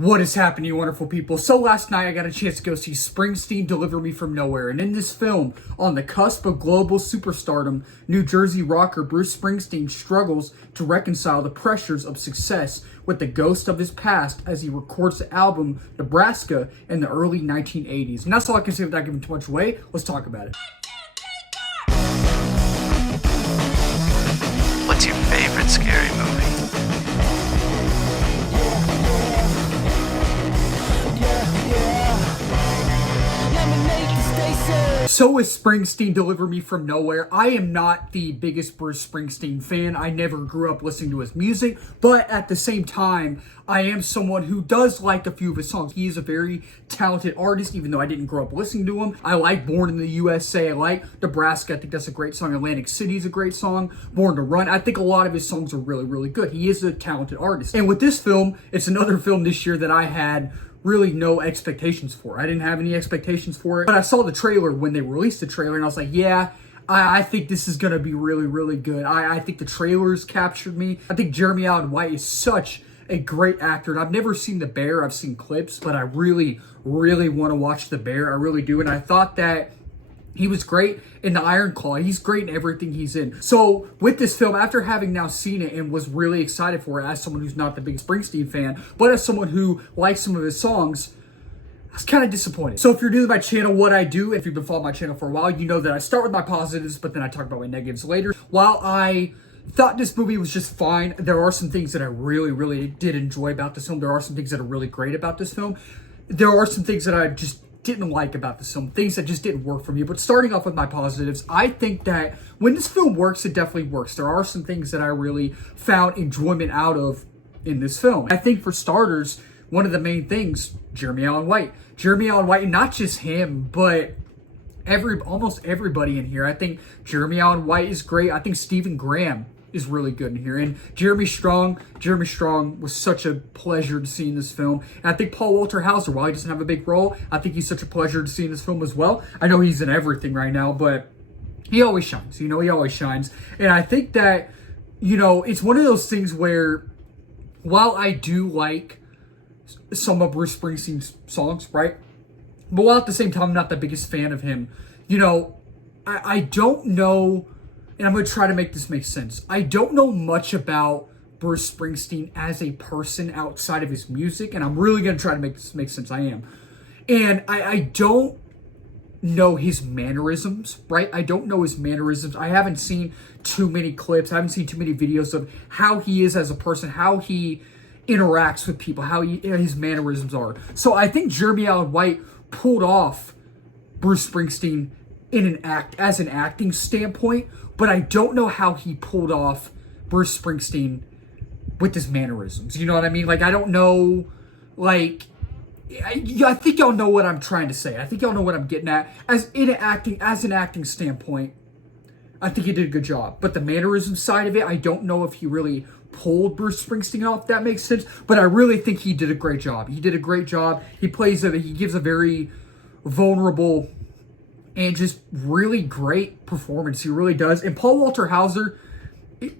What is happening, you wonderful people? So last night I got a chance to go see Springsteen Deliver Me From Nowhere. And in this film, on the cusp of global superstardom, New Jersey rocker Bruce Springsteen struggles to reconcile the pressures of success with the ghost of his past as he records the album Nebraska in the early 1980s. And that's all I can say without giving too much away. Let's talk about it. What's your favorite scary movie? So is Springsteen Deliver Me From Nowhere. I am not the biggest Bruce Springsteen fan. I never grew up listening to his music, but at the same time, I am someone who does like a few of his songs. He is a very talented artist, even though I didn't grow up listening to him. I like Born in the USA. I like Nebraska. I think that's a great song. Atlantic City is a great song. Born to Run. I think a lot of his songs are really, really good. He is a talented artist. And with this film, it's another film this year that I had really no expectations for. I didn't have any expectations for it, but I saw the trailer when they released the trailer and I was like, yeah, I think this is going to be really, really good. I think the trailers captured me. I think Jeremy Allen White is such a great actor. And I've never seen The Bear. I've seen clips, but I really, really want to watch The Bear. I really do. And I thought that he was great in The Iron Claw. He's great in everything he's in. So with this film, after having now seen it and was really excited for it as someone who's not the biggest Springsteen fan, but as someone who likes some of his songs, I was kind of disappointed. So if you're new to my channel, what I do, if you've been following my channel for a while, you know that I start with my positives, but then I talk about my negatives later. While I thought this movie was just fine, there are some things that I really, really did enjoy about this film. There are some things that are really great about this film. There are some things that I just didn't like about this film, things that just didn't work for me. But starting off with my positives, I think that when this film works, it definitely works. There are some things that I really found enjoyment out of in this film. I think for starters, one of the main things, Jeremy Allen White. Jeremy Allen White, and not just him, but almost everybody in here. I think Jeremy Allen White is great. I think Stephen Graham is really good in here. And Jeremy Strong was such a pleasure to see in this film. And I think Paul Walter Hauser, while he doesn't have a big role, I think he's such a pleasure to see in this film as well. I know he's in everything right now, but he always shines. He always shines. And I think that, it's one of those things where while I do like some of Bruce Springsteen's songs, right? But while at the same time I'm not the biggest fan of him, I don't know. And I'm going to try to make this make sense. I don't know much about Bruce Springsteen as a person outside of his music, and I'm really going to try to make this make sense. I am. And I don't know his mannerisms, right? I don't know his mannerisms. I haven't seen too many clips. I haven't seen too many videos of how he is as a person, how he interacts with people, how his mannerisms are. So I think Jeremy Allen White pulled off Bruce Springsteen as an acting standpoint, but I don't know how he pulled off Bruce Springsteen with his mannerisms. You know what I mean? Like, I don't know, I think y'all know what I'm trying to say. I think y'all know what I'm getting at. As an acting standpoint, I think he did a good job. But the mannerism side of it, I don't know if he really pulled Bruce Springsteen off, if that makes sense. But I really think he did a great job. He did a great job. He gives a very vulnerable and just really great performance. He really does. And Paul Walter Hauser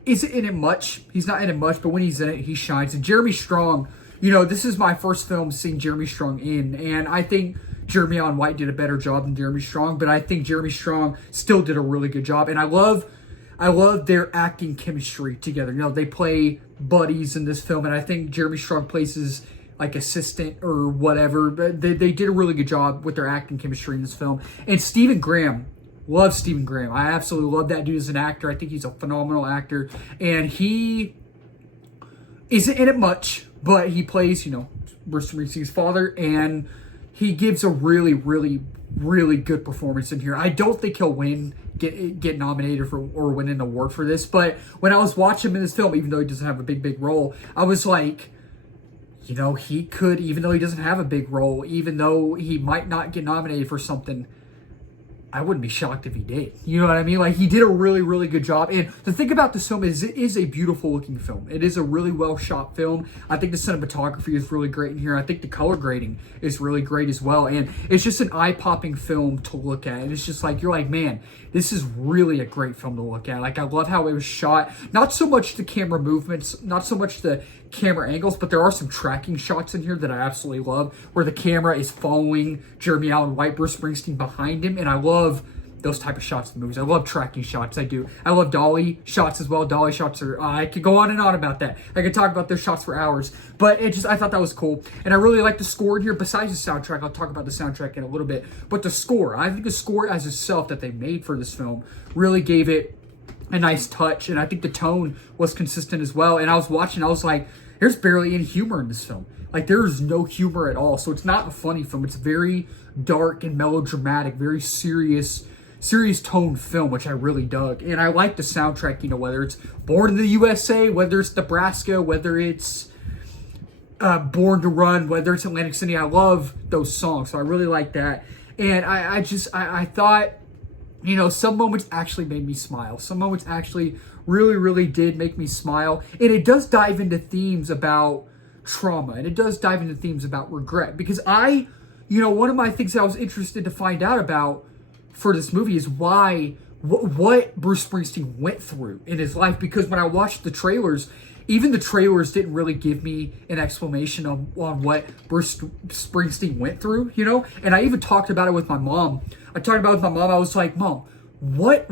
isn't in it much. He's not in it much, but when he's in it, he shines. And Jeremy Strong, this is my first film seeing Jeremy Strong in. And I think Jeremy Allen White did a better job than Jeremy Strong, but I think Jeremy Strong still did a really good job. And I love their acting chemistry together. They play buddies in this film, and I think Jeremy Strong plays his assistant or whatever, but they did a really good job with their acting chemistry in this film. And Stephen Graham, love Stephen Graham. I absolutely love that dude as an actor. I think he's a phenomenal actor, and he isn't in it much, but he plays, Bruce Springsteen's father, and he gives a really, really, really good performance in here. I don't think he'll get nominated for or win an award for this, but when I was watching him in this film, even though he doesn't have a big role, I was like, he could, even though he doesn't have a big role, even though he might not get nominated for something, I wouldn't be shocked if he did. You know what I mean? He did a really, really good job. And the thing about this film is it is a beautiful looking film. It is a really well shot film. I think the cinematography is really great in here. I think the color grading is really great as well. And it's just an eye-popping film to look at. And it's just you're like, man, this is really a great film to look at. I love how it was shot. Not so much the camera movements, not so much the camera angles, but there are some tracking shots in here that I absolutely love, where the camera is following Jeremy Allen White, Bruce Springsteen behind him, and I love those type of shots in movies. I love tracking shots. I do. I love dolly shots as well. Dolly shots are, I could go on and on about that. I could talk about those shots for hours, but I thought that was cool. And I really like the score in here. Besides the soundtrack, I'll talk about the soundtrack in a little bit, but the score, I think the score as itself that they made for this film really gave it a nice touch. And I think the tone was consistent as well. And I was watching, I was like, there's barely any humor in this film. Like, there's no humor at all. So it's not a funny film. It's very dark and melodramatic, very serious tone film, which I really dug. And I like the soundtrack, whether it's Born in the USA, whether it's Nebraska, whether it's Born to Run, whether it's Atlantic City. I love those songs, so I really like that. And I thought, some moments actually made me smile. Some moments actually really, really did make me smile. And it does dive into themes about trauma, and it does dive into themes about regret. Because one of my things that I was interested to find out about for this movie is what Bruce Springsteen went through in his life. Because when I watched the trailers, even the trailers didn't really give me an explanation on what Bruce Springsteen went through, And I even talked about it with my mom. I was like, Mom, what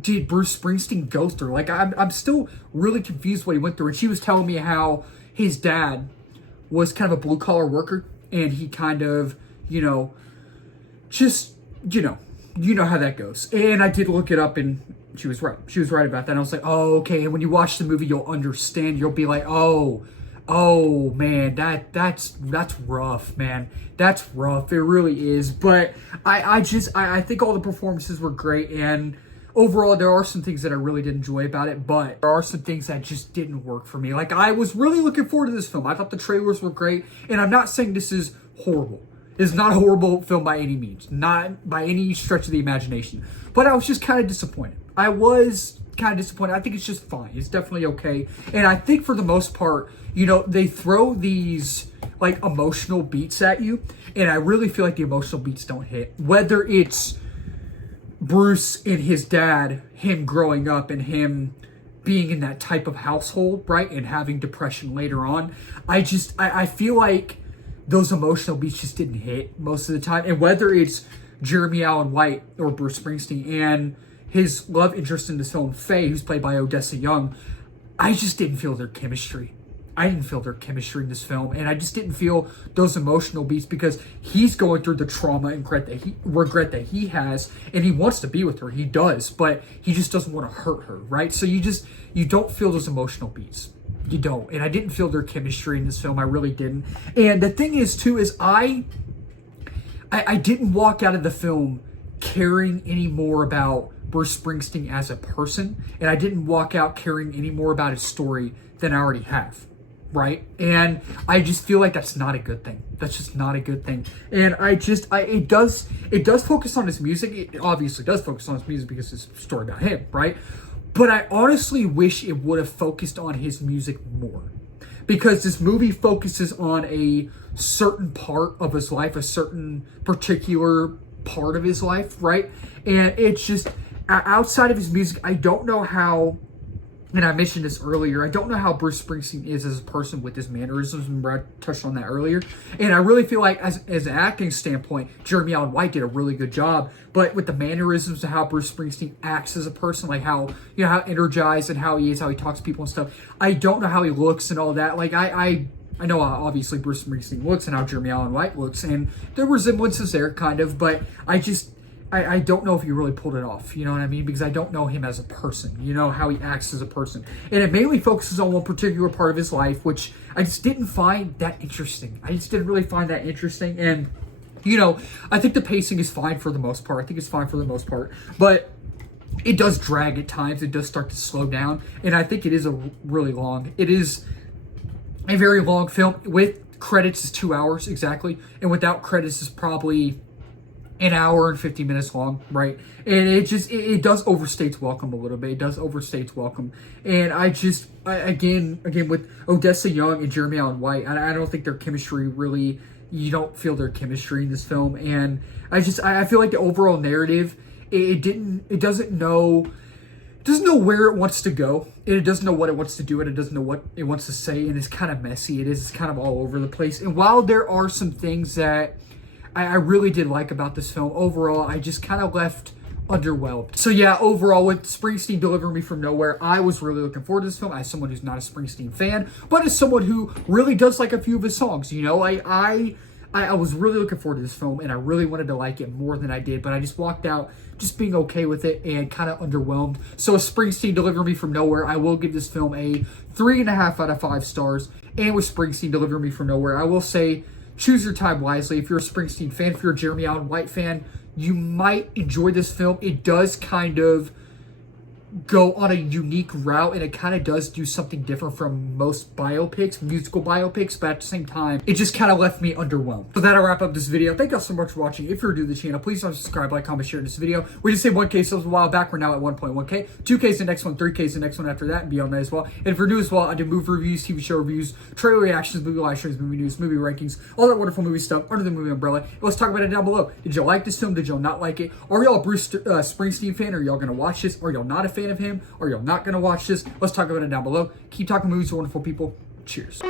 did Bruce Springsteen go through? Like, I'm still really confused what he went through. And she was telling me how his dad was kind of a blue collar worker, and he kind of, just, you know how that goes. And I did look it up, and she was right. She was right about that. And I was like, oh, okay. And when you watch the movie, you'll understand. You'll be like, oh man, that's rough, man. That's rough. It really is. But I think all the performances were great, and overall, there are some things that I really did enjoy about it, but there are some things that just didn't work for me. Like, I was really looking forward to this film. I thought the trailers were great, and I'm not saying this is horrible. It's not a horrible film by any means, not by any stretch of the imagination. But I was just kind of disappointed. I think it's just fine. It's definitely okay. And I think for the most part, they throw these like emotional beats at you, and I really feel like the emotional beats don't hit. Whether it's Bruce and his dad, him growing up and him being in that type of household, right, and having depression later on, I feel like those emotional beats just didn't hit most of the time. And whether it's Jeremy Allen White or Bruce Springsteen and his love interest in this film, Faye, who's played by Odessa Young, I just didn't feel their chemistry. I didn't feel their chemistry in this film, and I just didn't feel those emotional beats because he's going through the trauma and regret that he has, and he wants to be with her. He does, but he just doesn't want to hurt her, right? So you don't feel those emotional beats. You don't. And I didn't feel their chemistry in this film. I really didn't. And the thing is, too, is I didn't walk out of the film caring any more about Bruce Springsteen as a person, and I didn't walk out caring any more about his story than I already have, right? And I just feel like that's not a good thing. That's just not a good thing. And it does focus on his music. It obviously does focus on his music because it's a story about him, right? But I honestly wish it would have focused on his music more, because this movie focuses on a certain part of his life, a certain particular part of his life, right? And it's just, outside of his music, I don't know how, and I mentioned this earlier, I don't know how Bruce Springsteen is as a person with his mannerisms. Remember, I touched on that earlier. And I really feel like, as an acting standpoint, Jeremy Allen White did a really good job. But with the mannerisms of how Bruce Springsteen acts as a person, like how energized and how he is, how he talks to people and stuff, I don't know how he looks and all that. Like, I know how obviously Bruce Springsteen looks and how Jeremy Allen White looks, and there were resemblances there, kind of, but I don't know if he really pulled it off, you know what I mean? Because I don't know him as a person, how he acts as a person. And it mainly focuses on one particular part of his life, which I just didn't find that interesting. I just didn't really find that interesting. And, I think the pacing is fine for the most part. But it does drag at times. It does start to slow down. And I think it is a very long film. With credits is 2 hours exactly. And without credits is probably an hour and 50 minutes long, right? And it does overstay its welcome a little bit. It does overstay its welcome. And again, with Odessa Young and Jeremy Allen White, I don't think their chemistry really, you don't feel their chemistry in this film. And I feel like the overall narrative, it doesn't know doesn't know where it wants to go, and it doesn't know what it wants to do, and it doesn't know what it wants to say, and it's kind of messy. It's kind of all over the place. And while there are some things that I really did like about this film, overall, I just kind of left underwhelmed. So yeah, overall, with Springsteen delivering me from nowhere, I was really looking forward to this film as someone who's not a Springsteen fan, but as someone who really does like a few of his songs. You know, I was really looking forward to this film, and I really wanted to like it more than I did, but I just walked out just being okay with it and kind of underwhelmed. So Springsteen delivering me from nowhere, I will give this film a 3.5 out of 5 stars. And with Springsteen delivering me from nowhere, I will say, choose your time wisely. If you're a Springsteen fan, if you're a Jeremy Allen White fan, you might enjoy this film. It does kind of go on a unique route, and it kind of does do something different from most biopics, musical biopics, but at the same time, it just kind of left me underwhelmed. So that'll wrap up this video. Thank y'all so much for watching. If you're new to the channel, please don't subscribe, like, comment, share this video. We just hit 1K subs a while back. We're now at 1.1K. 2K is the next one, 3K is the next one after that, and beyond that as well. And if you're new as well, I do movie reviews, TV show reviews, trailer reactions, movie live streams, movie news, movie rankings, all that wonderful movie stuff under the movie umbrella. And let's talk about it down below. Did y'all like this film? Did y'all not like it? Are y'all a Bruce Springsteen fan? Are y'all going to watch this? Are y'all not a fan of him? Are y'all not going to watch this? Let's talk about it down below. Keep talking movies, wonderful people. Cheers.